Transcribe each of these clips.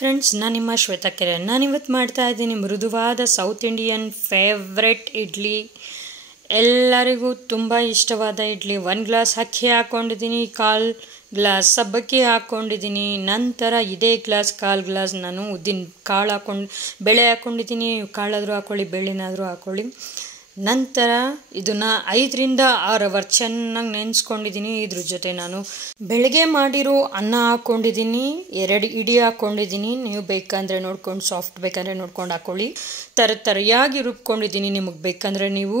Friends, ನಾನು ನಿಮ್ಮ ಶ್ವೇತಾ ಕೆರೆ. ನಾನಿವತ್ತು ಮಾಡ್ತಾ ಇದ್ದೀನಿ ಮೃದುವಾದ ಸೌತ್ ಇಂಡಿಯನ್ ಫೇವ್ರೆಟ್ ಇಡ್ಲಿ. ಎಲ್ಲರಿಗೂ ತುಂಬ ಇಷ್ಟವಾದ ಇಡ್ಲಿ. 1 ಗ್ಲಾಸ್ ಅಕ್ಕಿ ಹಾಕ್ಕೊಂಡಿದ್ದೀನಿ, 1/4 ಗ್ಲಾಸ್ ಸಬ್ಬಕ್ಕಿ ಹಾಕ್ಕೊಂಡಿದ್ದೀನಿ. ನಂತರ ಇದೇ ಗ್ಲಾಸ್ 1/4 ಗ್ಲಾಸ್ ನಾನು ಉದ್ದಿನ ಕಾಳು ಬೇಳೆ ಹಾಕ್ಕೊಂಡಿದ್ದೀನಿ. ಕಾಳಾದರೂ ಹಾಕ್ಕೊಳ್ಳಿ, ಬೇಳೆನಾದರೂ ಹಾಕ್ಕೊಳ್ಳಿ. ನಂತರ ಇದನ್ನು 5 ರಿಂದ 6 ಅವರ್ ಚೆನ್ನಾಗಿ ನೆನೆಸ್ಕೊಂಡಿದ್ದೀನಿ. ಇದ್ರ ಜೊತೆ ನಾನು ಬೆಳಗ್ಗೆ ಮಾಡಿರೋ ಅನ್ನ ಹಾಕ್ಕೊಂಡಿದ್ದೀನಿ, 2 ಇಡಿ ಹಾಕ್ಕೊಂಡಿದ್ದೀನಿ. ನೀವು ಬೇಕಂದರೆ ನೋಡ್ಕೊಂಡು, ಸಾಫ್ಟ್ ಬೇಕಂದರೆ ನೋಡ್ಕೊಂಡು ಹಾಕ್ಕೊಳ್ಳಿ. ತರಿಯಾಗಿ ರುಬ್ಕೊಂಡಿದ್ದೀನಿ. ನಿಮಗೆ ಬೇಕಂದರೆ ನೀವು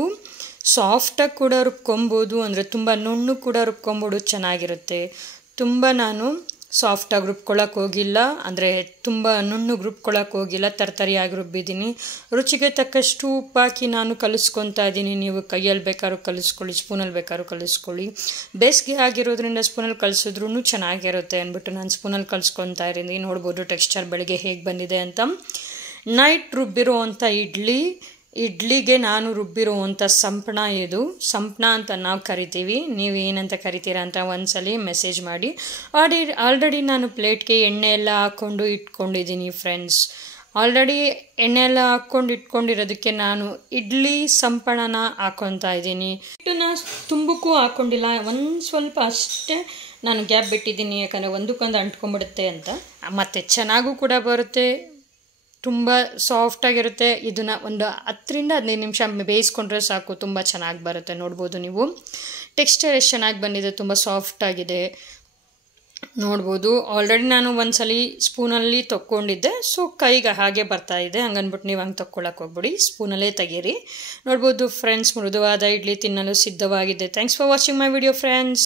ಸಾಫ್ಟಾಗಿ ಕೂಡ ರುಬ್ಕೊಬೋದು, ಅಂದರೆ ತುಂಬ ನುಣ್ಣು ಕೂಡ ರುಬ್ಕೊಬೋದು, ಚೆನ್ನಾಗಿರುತ್ತೆ. ತುಂಬ ನಾನು ಸಾಫ್ಟಾಗಿ ರುಬ್ಕೊಳ್ಳೋಕೆ ಹೋಗಿಲ್ಲ, ಅಂದರೆ ತುಂಬ ನುಣ್ಣಗೆ ರುಬ್ಕೊಳ್ಳೋಕೆ ಹೋಗಿಲ್ಲ, ತರಿಯಾಗಿ ರುಬ್ಬಿದ್ದೀನಿ. ರುಚಿಗೆ ತಕ್ಕಷ್ಟು ಉಪ್ಪಾಕಿ ನಾನು ಕಲಿಸ್ಕೊತಾ ಇದ್ದೀನಿ. ನೀವು ಕೈಯಲ್ಲಿ ಬೇಕಾದ್ರೂ ಕಲಿಸ್ಕೊಳ್ಳಿ, ಸ್ಪೂನಲ್ಲಿ ಬೇಕಾದ್ರೂ ಕಲಿಸ್ಕೊಳ್ಳಿ. ಬೇಸಿಗೆ ಆಗಿರೋದ್ರಿಂದ ಸ್ಪೂನಲ್ಲಿ ಕಲಿಸಿದ್ರೂ ಚೆನ್ನಾಗಿರುತ್ತೆ ಅಂದ್ಬಿಟ್ಟು ನಾನು ಸ್ಪೂನಲ್ಲಿ ಕಲಿಸ್ಕೊತಾ ಇದ್ದೀನಿ. ನೋಡ್ಬೋದು ಟೆಕ್ಸ್ಚರ್ ಬೆಳಗ್ಗೆ ಹೇಗೆ ಬಂದಿದೆ ಅಂತ. ನೈಟ್ ರುಬ್ಬಿರೋ ಅಂಥ ಇಡ್ಲಿಗೆ ನಾನು ರುಬ್ಬಿರುವಂಥ ಸಂಪಣ, ಇದು ಸಂಪಣ ಅಂತ ನಾವು ಕರಿತೀವಿ. ನೀವು ಏನಂತ ಕರಿತೀರಾ ಅಂತ ಒಂದ್ಸಲಿ ಮೆಸೇಜ್ ಮಾಡಿ. ಆಲ್ರೆಡಿ ನಾನು ಪ್ಲೇಟ್ಗೆ ಎಣ್ಣೆ ಎಲ್ಲ ಹಾಕ್ಕೊಂಡು ಇಟ್ಕೊಂಡಿದ್ದೀನಿ ಫ್ರೆಂಡ್ಸ್. ಆಲ್ರೆಡಿ ಎಣ್ಣೆ ಎಲ್ಲ ಹಾಕ್ಕೊಂಡು ಇಟ್ಕೊಂಡಿರೋದಕ್ಕೆ ನಾನು ಇಡ್ಲಿ ಸಂಪಣನ ಹಾಕ್ಕೊತಾ ಇದ್ದೀನಿ. ಹಿಟ್ಟನ್ನ ತುಂಬಕ್ಕೂ ಹಾಕ್ಕೊಂಡಿಲ್ಲ, ಒಂದು ಸ್ವಲ್ಪ ಅಷ್ಟೇ ನಾನು ಗ್ಯಾಪ್ ಬಿಟ್ಟಿದ್ದೀನಿ, ಯಾಕಂದರೆ ಒಂದಕ್ಕೊಂದು ಅಂಟ್ಕೊಂಡ್ಬಿಡುತ್ತೆ ಅಂತ. ಮತ್ತು ಚೆನ್ನಾಗೂ ಕೂಡ ಬರುತ್ತೆ, ತುಂಬ ಸಾಫ್ಟಾಗಿರುತ್ತೆ. ಇದನ್ನು ಒಂದು 10 ರಿಂದ 15 ನಿಮಿಷ ಬೇಯಿಸ್ಕೊಂಡ್ರೆ ಸಾಕು, ತುಂಬ ಚೆನ್ನಾಗಿ ಬರುತ್ತೆ. ನೋಡ್ಬೋದು ನೀವು ಟೆಕ್ಸ್ಚರ್ ಎಷ್ಟು ಚೆನ್ನಾಗಿ ಬಂದಿದೆ, ತುಂಬ ಸಾಫ್ಟಾಗಿದೆ ನೋಡ್ಬೋದು. ಆಲ್ರೆಡಿ ನಾನು ಒಂದ್ಸಲಿ ಸ್ಪೂನಲ್ಲಿ ತೊಗೊಂಡಿದ್ದೆ, ಸೊ ಕೈಗೆ ಹಾಗೆ ಬರ್ತಾಯಿದೆ. ಹಂಗನ್ಬಿಟ್ಟು ನೀವು ಹಂಗೆ ತೊಗೊಳಕ್ಕೆ ಹೋಗ್ಬಿಡಿ, ಸ್ಪೂನಲ್ಲೇ ತೆಗೀರಿ. ನೋಡ್ಬೋದು ಫ್ರೆಂಡ್ಸ್, ಮೃದುವಾದ ಇಡ್ಲಿ ತಿನ್ನಲು ಸಿದ್ಧವಾಗಿದೆ. Thanks for watching my video friends.